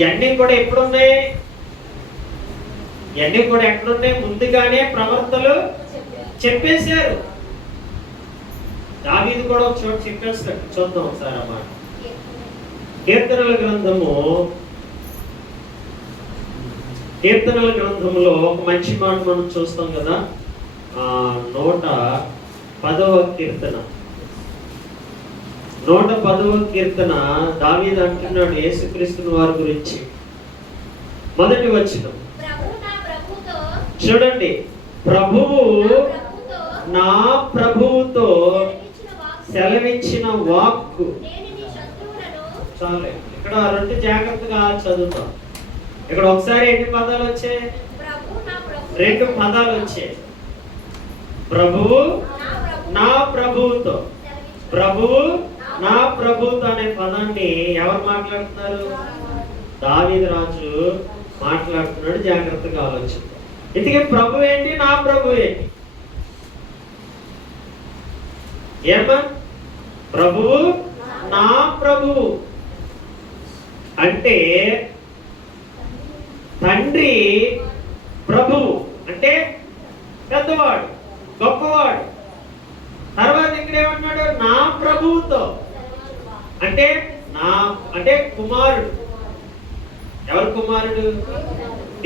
ఇవన్నీ కూడా ఎప్పుడున్నాయి? ఇవన్నీ కూడా ఎక్కడున్నాయి? ముందుగానే ప్రవర్తలు చెప్పేశారు. దావీదు కూడా ఒక చోట చెప్పేస్తాడు. చూద్దాం ఒకసారి అన్నమాట. కీర్తనల గ్రంథములో ఒక మంచి మాట మనం చూస్తాం కదా. 110వ కీర్తన 110వ కీర్తన దావీదు అంటున్నాడు యేసుక్రీస్తు వారి గురించి. మొదటి వచనం చూడండి. ప్రభువు నా ప్రభువుతో సెలవిచ్చిన వాక్కు. చాలే, ఇక్కడ రెండు జాగ్రత్తగా చదువుతాం. ఇక్కడ ఒకసారి ఎన్ని పదాలు వచ్చాయి? రెండు పదాలు వచ్చాయి. ప్రభువు నా ప్రభువుతో. ప్రభువు నా ప్రభువుతో అనే పదాన్ని ఎవరు మాట్లాడుతున్నారు? దావీదు రాజు మాట్లాడుతున్నాడు. జాగ్రత్తగా ఆలోచిద్దాం. ఇంతకీ ప్రభు ఏంటి, నా ప్రభు ఏంటి? ఏమా? ప్రభువు నా ప్రభువు అంటే తండ్రి ప్రభువు అంటే పెద్దవాడు, గొప్పవాడు. తర్వాత ఇక్కడ ఏమన్నాడు? నా ప్రభువుతో అంటే అంటే కుమారుడు. ఎవరు కుమారుడు?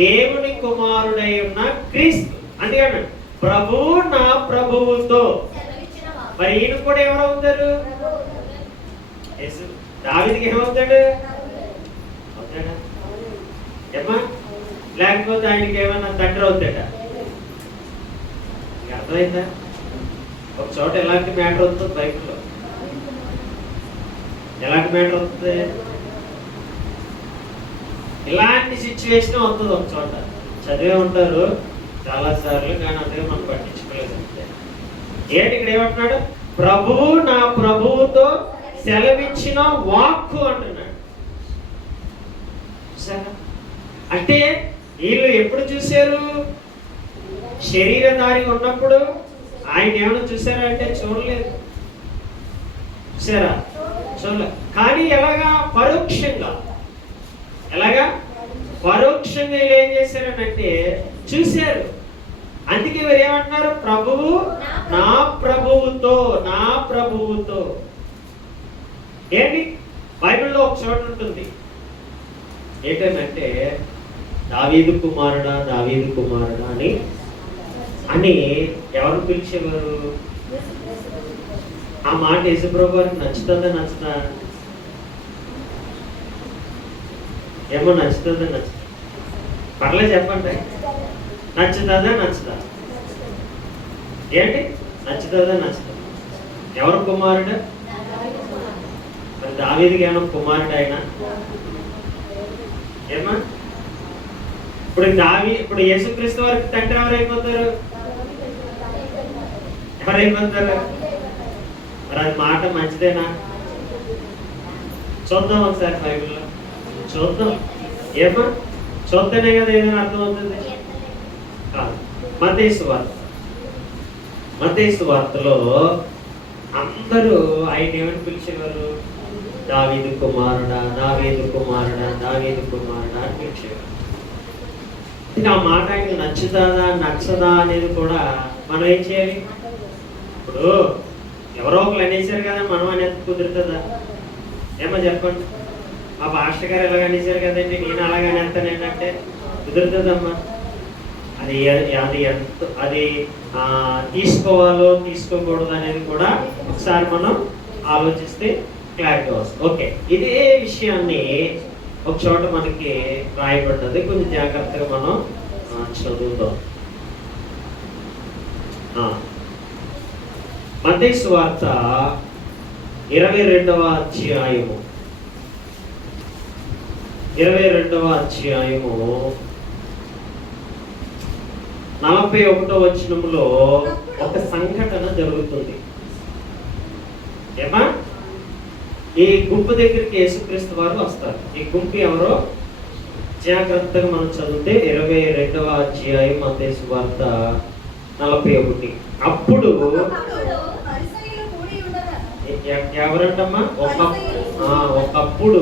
దేవుని కుమారుడై ఉన్న క్రీస్తు. అందుకని ప్రభువు నా ప్రభువుతో. మరి ఈయన కూడా ఎవరవుతారు? దావీదుకి ఏమవుతాడు? అవుతాడా ఏమా? లేకపోతే ఆయనకి ఏమన్నా తండ్రి అవుతాడా? అర్థమైందా? ఒక చోట ఎలాంటి మ్యాటర్ వస్తుంది బైబిల్లో? ఎలాంటి మ్యాటర్ వస్తుంది? ఇలాంటి సిచ్యువేషన్ వస్తుంది ఒక చోట. చదివే ఉంటారు చాలా సార్లు, కానీ అందుకే మనం పట్టించుకోలేదు అంతే. ఏంటి ఇక్కడ ఏమంటున్నాడు? ప్రభువు నా ప్రభువుతో సెలవిచ్చిన వాక్కు అంటున్నాడు. అంటే వీళ్ళు ఎప్పుడు చూశారు? శరీరధారి ఉన్నప్పుడు ఆయన ఏమైనా చూసారా అంటే చూడలేదు. చూసారా? చూడలేదు. కానీ ఎలాగా? పరోక్షంగా. ఎలాగా? పరోక్షంగా వీళ్ళు ఏం చేశారనంటే చూశారు. అందుకే వీరు ఏమంటున్నారు? ప్రభువు నా ప్రభువుతో. నా ప్రభువుతో ఏంటి? బైబిల్లో ఒక చోట ఉంటుంది. ఏంటంటే దావీదు కుమారుడా, దావీదు కుమారుడా అని ఎవరు పిలిచేవారు? ఆ మాట యేసుప్రభు వారికి నచ్చుతుందా నచ్చుతా? ఏమో నచ్చుతుందా నచ్చుతా? పర్లేదు చెప్పండి. నచ్చుతుందా నచ్చుతా? ఏంటి? నచ్చుతుందా నచ్చుతా? ఎవరు కుమారుడు? దావీదుకి ఏమన్నా కుమారుడు ఆయన? ఏమా? ఇప్పుడు యేసుక్రీస్తు వారికి తండ్రి ఎవరైపోతారు? ఎవరైపోతారు? మరి అది మాట మంచిదేనా? చూద్దాం ఒకసారి బైబిల్లో చూద్దాం. ఏమా? చూస్తేనే కదా ఏదైనా అర్థమవుతుంది. మత్తయి సువార్తలో అందరూ ఆయన ఏమని పిలిచేవారు? దావీదు కుమారుడా, దావీదు కుమారుడా, దావీదు కుమారుడా అని పిలిచేవారు. ఆ మాట ఆయనకు నచ్చుతుందా నచ్చదా అనేది కూడా మనం ఏం చేయాలి? ఇప్పుడు ఎవరో ఒకరు అనేసారు కదా, మనం అనేది కుదురుతుందా? ఏమో చెప్పండి. మా పాస్టర్ గారు ఎలాగ అనేసారు కదండి, నేను అలాగ అనేస్తానండి అంటే కుదురుతుందమ్మా? అది అది తీసుకోవాలో తీసుకోకూడదు అనేది కూడా ఒకసారి మనం ఆలోచిస్తే క్లారిటీ వస్తుంది. ఓకే, ఇదే విషయాన్ని ఒక చోట మనకి రాయబడ్డది. కొంచెం జాగ్రత్తగా మనం చదువుతాం. మత్తయి సువార్త 22వ అధ్యాయము 41వ వచనంలో ఒక సంఘటన జరుగుతుంది. ఏమా? ఈ గుంపు దగ్గరికి యేసుక్రీస్తు వారు వస్తారు. ఈ గుంపు ఎవరో జాగ్రత్తగా మనం చదివితే 22వ అధ్యాయం మత్తయి సువార్త 41. అప్పుడు ఎవరంటమ్మా? ఒకప్పుడు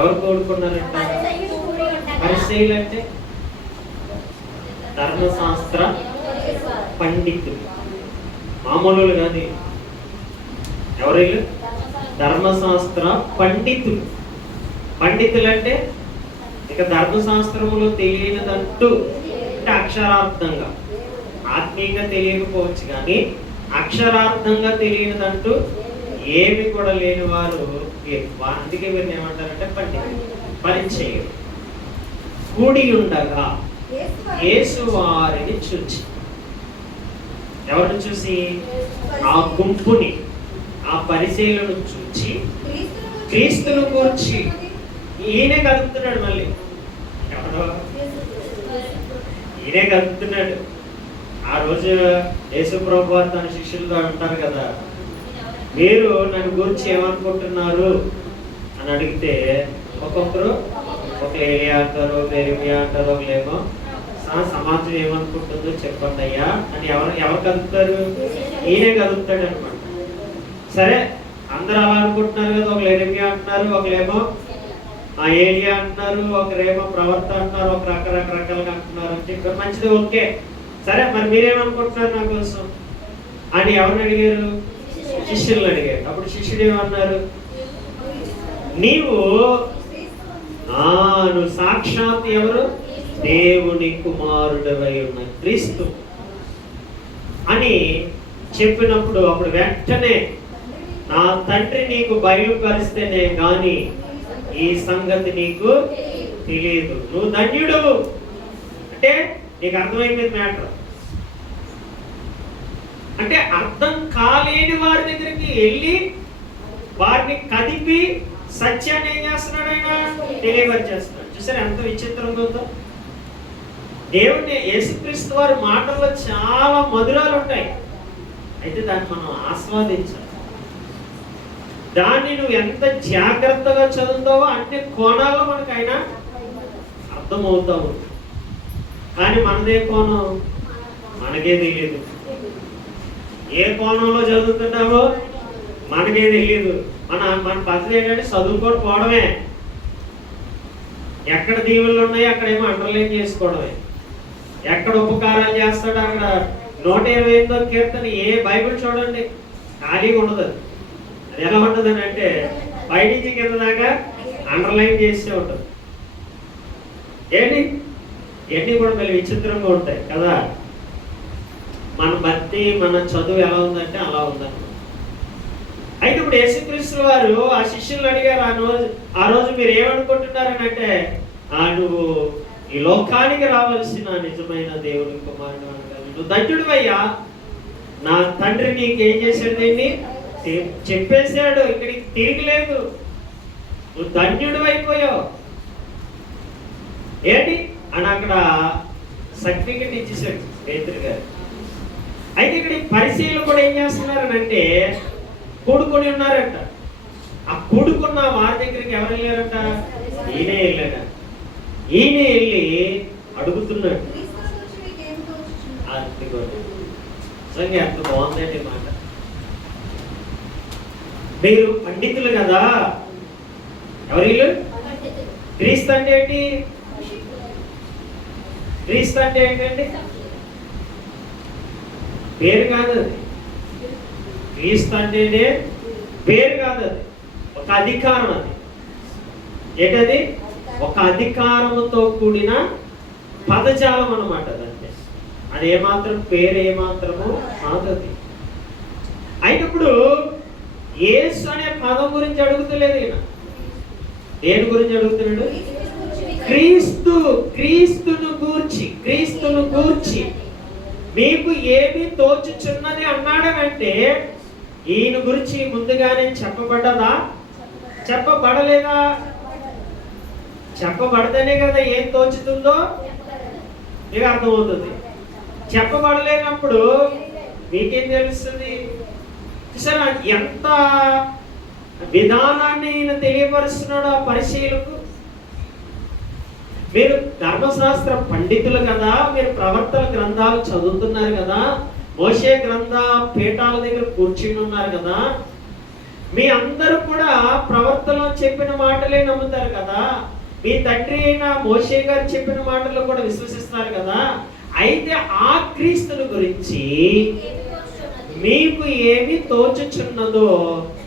ఎవరు కూడుకున్నారంట? పరిసయ్యులు అంటే ధర్మశాస్త్ర పండితులు, మామూలు కాదు. ఎవరు? ధర్మశాస్త్ర పండితులు. పండితులు అంటే ఇక ధర్మశాస్త్రములో తెలియనిదంటూ అంటే అక్షరార్థంగా, ఆత్మీయంగా తెలియకపోవచ్చు కానీ అక్షరార్థంగా తెలియనిదంటూ ఏమి కూడా లేని వారు. అందుకే వీరిని ఏమంటారంటే పండితులు. పరిచయం. కూడి ఉండగా యేసు వారిని చూచి, ఎవరిని చూసి? ఆ గుంపుని, ఆ పరిచయులను చూచి క్రీస్తును కూర్చి ఈయనే కలుపుతున్నాడు. మళ్ళీ ఎవడో ఈయనే కలుపుతున్నాడు. ఆ రోజు యేసు ప్రభు వారు తన శిష్యులతో అంటారు కదా, మీరు నన్ను గురించి ఏమనుకుంటున్నారు అని అడిగితే ఒక్కొక్కరు ఒక ఏలియా అంటారు, ఎరిమియా అంటారు, ఒకలేమో సమాజం ఏమనుకుంటుందో చెప్పండి అయ్యా అని ఎవరు కలుపుతారు? ఈయనే కలుపుతాడు అనమాట. సరే, అందరూ అలా అనుకుంటున్నారు కదా, ఒకరు ఎరిమియా అంటున్నారు, ఒకలేమో ఆ ఏలియా అంటున్నారు, ఒకరేమో ప్రవర్త అంటున్నారు, ఒక రకరకాలుగా అంటున్నారు అని చెప్పి మంచిది, ఓకే. సరే, మరి మీరేమనుకుంటున్నారు నా కోసం అని ఎవరిని అడిగారు? శిష్యులను అడిగారు. అప్పుడు శిష్యుడు ఏమన్నారు? నువ్వు సాక్షాత్ ఎవరు? దేవుని కుమారుడవై ఉన్న క్రీస్తు అని చెప్పినప్పుడు అప్పుడు వెంటనే నా తండ్రి నీకు బయలుపరిస్తేనే గాని ఈ సంగతి నీకు తెలియదు, నువ్వు ధన్యుడు. అంటే నీకు అర్థమైపోయింది మ్యాటర్. అంటే అర్థం కాలేని వారి దగ్గరికి వెళ్ళి వారిని కదిపి సత్యాన్ని ఏం చేస్తున్నాడు? ఆయన తెలియపరిచేస్తున్నాడు. చూసారు ఎంత విచిత్రంగా ఉందో. దేవుని యేసుక్రీస్తు వారి మాటల్లో చాలా మధురాలు ఉంటాయి. అయితే దాన్ని మనం ఆస్వాదించాలి. దాన్ని నువ్వు ఎంత జాగ్రత్తగా చదువుతావో అన్ని కోణాల్లో మనకు ఆయన అర్థమవుతావు. కానీ మనదే కోణం మనకే తెలియదు. ఏ కోణంలో చదువుతున్నామో మనకే తెలియదు. మన పద్ధతి ఏంటంటే చదువుకొని పోవడమే. ఎక్కడ దీవులు ఉన్నాయో అక్కడేమో అండర్లైన్ చేసుకోవడమే. ఎక్కడ ఉపకారాలు చేస్తాడో అక్కడ 128వ కీర్తన ఏ బైబిల్ చూడండి ఖాళీగా ఉండదు. అది ఎలా ఉంటుంది అంటే పైనుంచి కింద దాకా అండర్లైన్ చేస్తూ ఉంటుంది. ఏంటి ఎన్ని కూడా మళ్ళీ విచిత్రంగా ఉంటాయి కదా. మన భక్తి, మన చదువు ఎలా ఉందంటే అలా ఉందన్నమాట. అయితే ఇప్పుడు యేసుక్రీస్తు వారు ఆ శిష్యులను అడిగారు, ఆ రోజు మీరు ఏమనుకుంటున్నారని అంటే, నువ్వు ఈ లోకానికి రావాల్సిన నిజమైన దేవుని కుమారుడు అనగా నువ్వు ధన్యుడివయ్యా, నా తండ్రి నీకు ఏం చేశాడు? దీన్ని చెప్పేశాడు, ఇక్కడికి తిరిగిలేదు, నువ్వు ధన్యుడు అయిపోయావు ఏంటి అని అక్కడ సర్టిఫికెట్ ఇచ్చేసాడు పేతురు గారు. అయితే ఇక్కడ పరిశీలన కూడా ఏం చేస్తున్నారనంటే కూడుకొని ఉన్నారంట. ఆ కూడుకున్న వారి దగ్గరికి ఎవరు వెళ్ళారంట? ఈయనే వెళ్ళాడ. ఈయనే వెళ్ళి అడుగుతున్నాడు. నిజంగా ఎంత బాగుందండి మాట. మీరు పండితులు కదా. ఎవరు? క్రీస్తు అంటే ఏంటి? క్రీస్తు అంటే ఏంటండి? పేరు కాదు అది. క్రీస్తు అంటే పేరు కాదు, అది ఒక అధికారం. అది ఏంటది? ఒక అధికారముతో కూడిన పదజాలం అన్నమాట. అదంటే అది ఏమాత్రం పేరు ఏమాత్రము కాదది. అయినప్పుడు యేసు అనే పదం గురించి అడుగుతలేదు ఈయన. దేని గురించి అడుగుతున్నాడు? క్రీస్తును గూర్చి మీకు ఏమి తోచుచున్నది అన్నాడనంటే ఈయన గురించి ముందుగానే చెప్పబడ్డదా? చెప్పబడలేదా? చెప్పబడితేనే కదా ఏం తోచుతుందో మీకు అర్థమవుతుంది. చెప్పబడలేనప్పుడు మీకేం తెలుస్తుంది? చూసారా ఎంత విధానాన్ని ఈయన తెలియపరుస్తున్నాడు ఆ పరిశీలకు. మీరు ధర్మశాస్త్ర పండితులు కదా, మీరు ప్రవర్తన గ్రంథాలు చదువుతున్నారు కదా, మోషే గ్రంథ పీఠాల దగ్గర కూర్చుని ఉన్నారు కదా, మీ అందరూ కూడా ప్రవర్తనలో చెప్పిన మాటలే నమ్ముతారు కదా. మీ తండ్రి అయిన మోషే గారు చెప్పిన మాటల్లో కూడా విశ్వసిస్తారు కదా. అయితే ఆ క్రీస్తుని గురించి మీకు ఏమి తోచుచున్నదో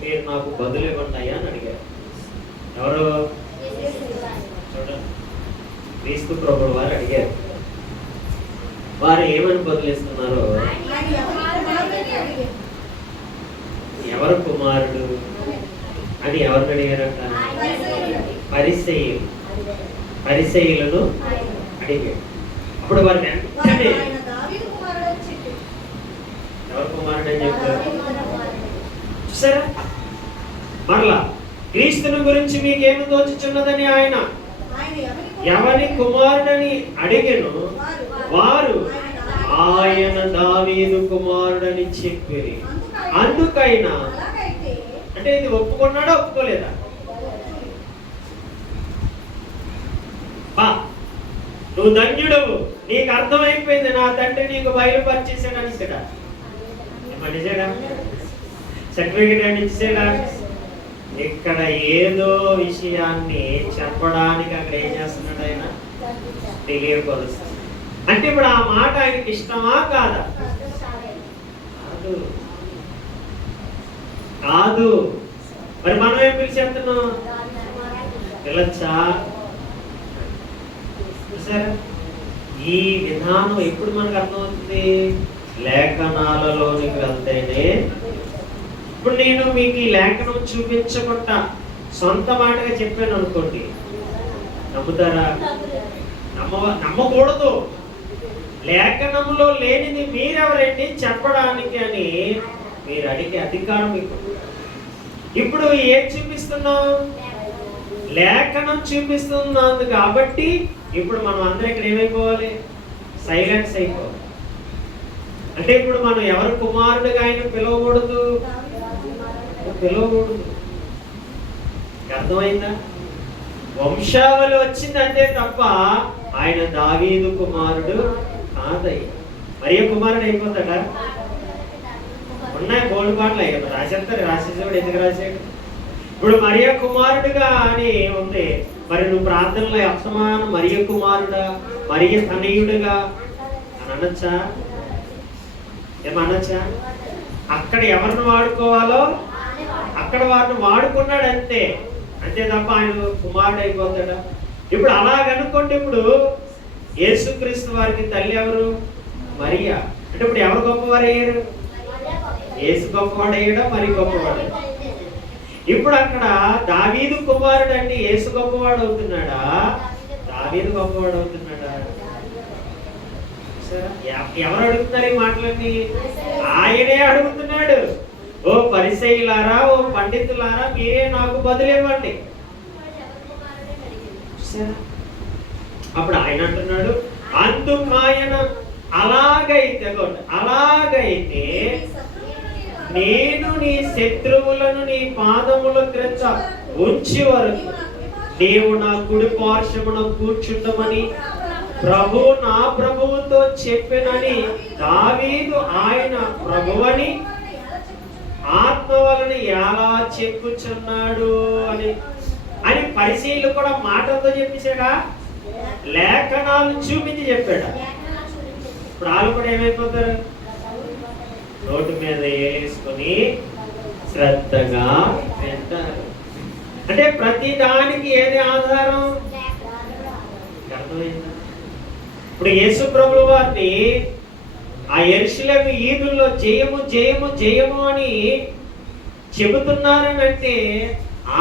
మీరు నాకు బదులు ఇవ్వండి అయ్యా అని అడిగారు. ఎవరు? చూడండి, క్రీస్తు ప్రభువు వారు అడిగారు. వారు ఏమని బదులిస్తున్నారు? ఎవరు కుమారుడు అని ఎవరిని అడిగారంట? పరిసయ్యులను అడిగాడు. అప్పుడు వారు వెంటనే ఎవరు కుమారుడు అని చెప్పారు? చూసారా? మరలా క్రీస్తుని గురించి మీకేమి తోచుచున్నదని ఆయన ఎవరి కుమారుడని అడిగెను. వారు ఆయన దావీదు కుమారుడని చెప్పిరి. అందుకైనా అంటే ఇది ఒప్పుకున్నాడా ఒప్పుకోలేదా? నువ్వు ధన్యుడవు, నీకు అర్థమైపోయింది, నా తండ్రి నీకు బయలుపరిచేసాడని ఇచ్చాడా? ఏమనిచాడా? సర్టిఫికెట్ అని ఇచ్చాడా? ఇక్కడ ఏదో విషయాన్ని చెప్పడానికి అక్కడ ఏం చేస్తున్నాడు ఆయన? తెలియపరుస్తాడు. అంటే ఇప్పుడు ఆ మాట ఆయనకి ఇష్టమా కాదా? కాదు. మరి మనం ఏం పిలిచేస్తున్నాం? పిలచ్చా? సరే, ఈ విధానం ఎప్పుడు మనకు అర్థమవుతుంది? లేఖనాలలోనికి వెళ్తేనే. ఇప్పుడు నేను మీకు ఈ లేఖనం చూపించకుండా సొంత మాటగా చెప్పాను అనుకోండి, నమ్ముతారా? నమ్మకూడదు. లేఖనంలో లేనిది మీరెవరండి చెప్పడానికి అని మీరు అడిగే అధికారం మీకు. ఇప్పుడు ఏం చూపిస్తున్నాం? లేఖనం చూపిస్తున్నాను కాబట్టి ఇప్పుడు మనం అందరం ఇక్కడ ఏమైపోవాలి? సైలెన్స్ అయిపోవాలి. అంటే ఇప్పుడు మనం ఎవరు కుమారుడుగా ఆయన పిలవకూడదు. అర్థమైందా? వంశావళి వచ్చింది అంతే తప్ప ఆయన దావీదు కుమారుడు కాదయ్య. మరియ కుమారుడు అయిపోతాడా? ఉన్నాయి గోల్డ్ పాటలు కదా రాసేస్తారు. రాసేసేవాడు ఎందుకు రాసాడు? ఇప్పుడు మరియ కుమారుడుగా అని ఉంది. మరి నువ్వు ప్రార్థనలో అసమానం మరియ కుమారుడా, మరియ తనయుడుగా అని అనొచ్చా? ఏమనొచ్చా? అక్కడ ఎవరిని వాడుకోవాలో అక్కడ వారిని వాడుకున్నాడు అంతే తప్ప ఆయన కుమారుడు అయిపోతాడా? ఇప్పుడు అలాగనుకోండి, ఇప్పుడు యేసుక్రీస్తు వారికి తల్లి ఎవరు? మరియా. అంటే ఇప్పుడు ఎవరు గొప్పవారు అయ్యారు? యేసు గొప్పవాడు అయ్యాడా? మరి గొప్పవాడు. ఇప్పుడు అక్కడ దావీదు కుమారుడు అంటే యేసు గొప్పవాడు అవుతున్నాడా? దావీదు గొప్పవాడు అవుతున్నాడా? ఎవరు అడుగుతున్నారు ఈ మాటలన్నీ? ఆయనే అడుగుతున్నాడు. ఓ పరిసయ్యులారా, ఓ పండితులారా, మీరే నాకు బదులివ్వండి. అప్పుడు ఆయన అంటున్నాడు, అందుకాయన అలాగైతే నేను నీ శత్రువులను నీ పాదముల క్రింద ఉంచి వరకు నీవు నా కుడి పార్శ్వమున కూర్చుండమని నా ప్రభువుతో చెప్పినని దావీదు ఆయన ప్రభువని ఆత్మ వలన ఎలా చెప్పుచున్నాడు అని పరిశీలు కూడా మాటలతో చెప్పేశాడా? లేఖనాలు చూపించి చెప్పాడా? ఇప్పుడు వాళ్ళు కూడా ఏమైపోతారు? నోటు మీద వేసుకొని శ్రద్ధగా వింటారు. అంటే ప్రతి దానికి ఏది ఆధారం? అర్థమైందా? ఇప్పుడు యేసు ప్రభువు వారిని ఆ యెరూషలేము ఈదుల్లో జయము జయము జయము అని చెబుతున్నారని అంటే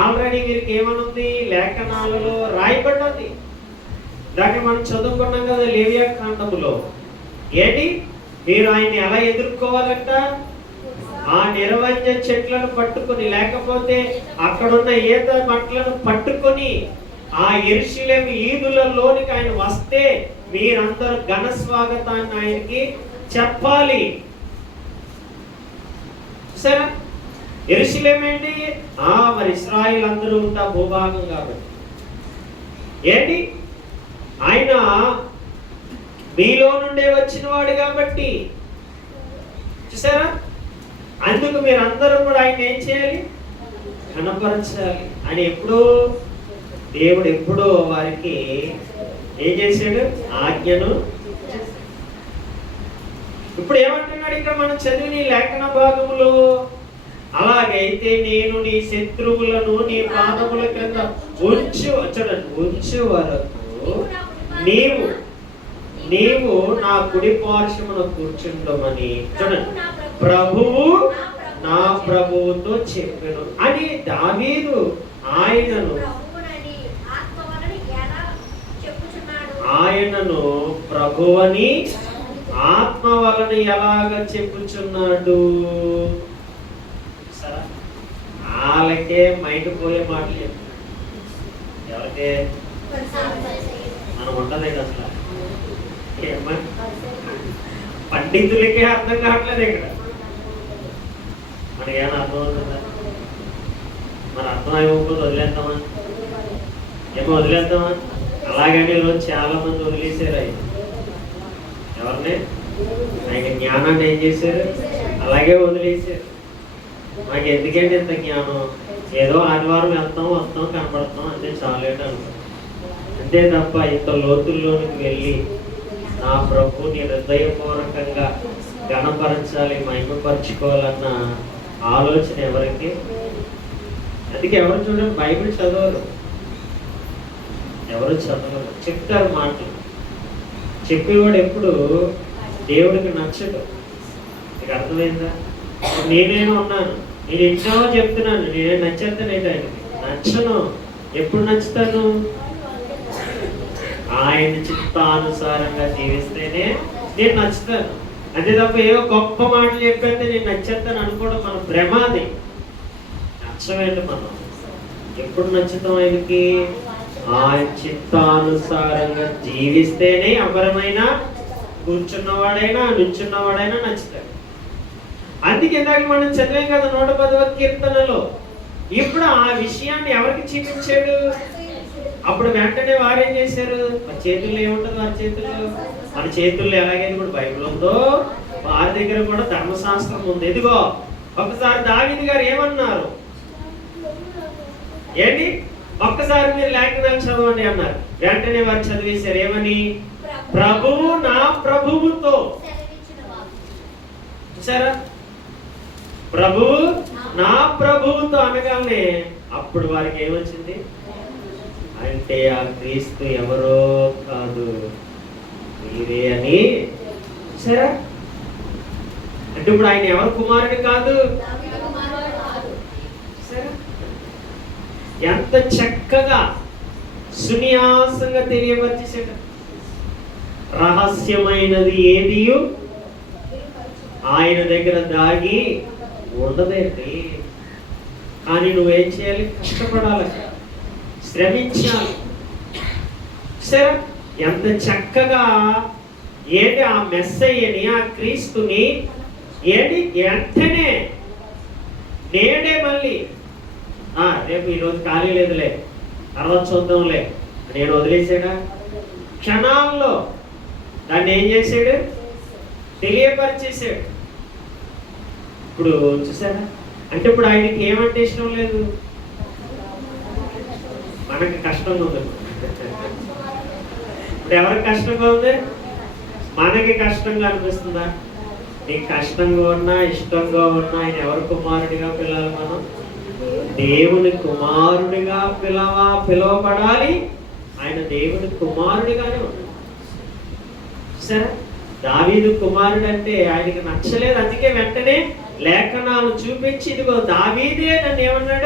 ఆల్రెడీ వీరికి ఏమనుంది? లేఖనాలలో రాయబడ్డది. దాన్ని మనం చదువుకున్నాం కదా లేవియా కాండములో. ఏంటి? మీరు ఆయన్ని ఎలా ఎదుర్కోవాలంట? ఆ నిర్వంజ చెట్లను పట్టుకొని, లేకపోతే అక్కడున్న ఈత మట్లను పట్టుకొని ఆ యెరూషలేము ఈదులలోనికి ఆయన వస్తే మీరందరూ ఘన స్వాగతాన్ని ఆయనకి చెప్పాలి. సరే, యెరూషలేము ఏంటి? మరి ఇశ్రాయేలు అందరూ ఉంటా భూభాగం కాబట్టి. ఏంటి? ఆయన మీలో నుండే వచ్చిన వాడు కాబట్టి. చూసారా? అందుకు మీరందరూ కూడా ఆయన ఏం చేయాలి? ఘనపరచాలి అని దేవుడు ఎప్పుడో వారికి ఏం చేశాడు? ఆజ్ఞను. ఇప్పుడు ఏమంటున్నాడు ఇక్కడ మనం చదివిన ఈ లేఖన భాగములో? అలాగైతే నేను నీ శత్రువులను నీ పాదముల కింద ఉంచు వరకు నీవు నా కుడి పార్శ్వమున కూర్చుండమని చూడండి ప్రభువు నా ప్రభువుతో చెప్పెను అని దావీదు ఆయనను ప్రభువని ఆత్మ వలన ఎలాగ చెప్పుచున్నాడు? సరే, వాళ్ళకే మైండ్ పోయే మాటలు చెప్తాడు. ఎవరికే? మనం ఉండదండి అసలు. ఏమ్మా, పండితులకే అర్థం కావట్లేదు ఇక్కడ. మనకేమైనా అర్థం అవుతుందా? మన అర్థం అయిపోతే వదిలేద్దామా? ఏమో వదిలేద్దామా? అలాగని ఈరోజు చాలా మంది వదిలేశారు. ఎవరిని? ఆయన జ్ఞానాన్ని ఏం చేశారు? అలాగే వదిలేశారు. మాకు ఎందుకంటే ఇంత జ్ఞానం? ఏదో ఆదివారం వెళ్తాం, వస్తాం, కనపడతాం, అంతే చాలేట అనుకుంటాం. అంతే తప్ప ఇంత లోతుల్లోనికి వెళ్ళి నా ప్రభుని హృదయపూర్వకంగా ఘనపరచాలి, మహిమపరచుకోవాలన్న ఆలోచన ఎవరికి? అందుకే ఎవరు చూడండి బైబిల్ చదవరు, ఎవరు చదవరు, చెప్తారు మాటలు. చెప్పేవాడు ఎప్పుడు దేవుడికి నచ్చడు. నీకు అర్థమైందా? నేనేమో ఉన్నాను, నేను ఎన్నో చెప్తున్నాను, నేనే నచ్చేస్తాను. ఆయనకి నచ్చను. ఎప్పుడు నచ్చుతాను? ఆయన చిత్తానుసారంగా జీవిస్తేనే నేను నచ్చుతాను. అంతే తప్ప ఏవో గొప్ప మాటలు చెప్పేస్తే నేను నచ్చేస్తాను అనుకోవడం మన భ్రమాది. నచ్చవేంటి మనం? ఎప్పుడు నచ్చుతాం ఆయనకి? ఆయన చిత్తానుసారంగా జీవిస్తేనే ఎవరమైనా, కూర్చున్నవాడైనా నుంచున్నవాడైనా నచ్చుతాడు. అందుకే ఇందాక మనం చదివాం కదా 110వ కీర్తనలో. ఇప్పుడు ఆ విషయాన్ని ఎవరికి చూపించాడు? అప్పుడు వెంటనే వారేం చేశారు? మన చేతుల్లో ఏముంటుంది? వారి చేతుల్లో, మన చేతుల్లో ఎలాగైతే ఇప్పుడు బైబిల్ ఉందో వారి దగ్గర కూడా ధర్మశాస్త్రం ఉంది. ఎదిగో ఒకసారి దావీదు గారు ఏమన్నారు? ఏంటి? ఒక్కసారి మీరు లేఖనాలు చదవండి అన్నారు. వెంటనే వారు చదివేశారు. ఏమని? ప్రభువు నా ప్రభువుతో. చూసారా? ప్రభువు నా ప్రభువుతో అనగానే అప్పుడు వారికి ఏమొచ్చింది? అంటే ఆ క్రీస్తు ఎవరో కాదు, మీరే అని. సరే, అంటే ఇప్పుడు ఆయన ఎవరు కుమారుడు కాదు? సరే, ఎంత చక్కగా సున్యాసంగా తెలియపరిచేసాడు. రహస్యమైనది ఏది ఆయన దగ్గర దాగి ఉండదండి. కానీ నువ్వేం చేయాలి? కష్టపడాలి, శ్రమించాలి. సరే, ఎంత చక్కగా ఏంటి ఆ మెస్సయ్యని, ఆ క్రీస్తుని ఏంటి వెంటనే నేడే మళ్ళీ రేపు ఈరోజు ఖాళీ లేదులే, తర్వాత చూద్దాంలే నేను వదిలేసాడా? క్షణాల్లో దాన్ని ఏం చేశాడు? తెలియపరిచేసాడు. ఇప్పుడు చూసారా? అంటే ఇప్పుడు ఆయనకి ఏమంటే ఇష్టం లేదు? మనకి కష్టంగా ఉంది. ఇప్పుడు ఎవరికి కష్టంగా ఉంది? మనకి కష్టంగా అనిపిస్తుందా? నీకు కష్టంగా ఉన్నా, ఇష్టంగా ఉన్నా ఆయన ఎవరి కుమారుడిగా పిలవాలి? మనం దేవుని కుమారుడిగా పిలవబడాలి. ఆయన దేవుని కుమారుడిగానే ఉన్నాడు. సరే, దావీదు కుమారుడు అంటే ఆయనకి నచ్చలేదు. అందుకే వెంటనే లేఖనాలు చూపించి ఇదిగో దావీదే నన్ను ఏమన్నాడు?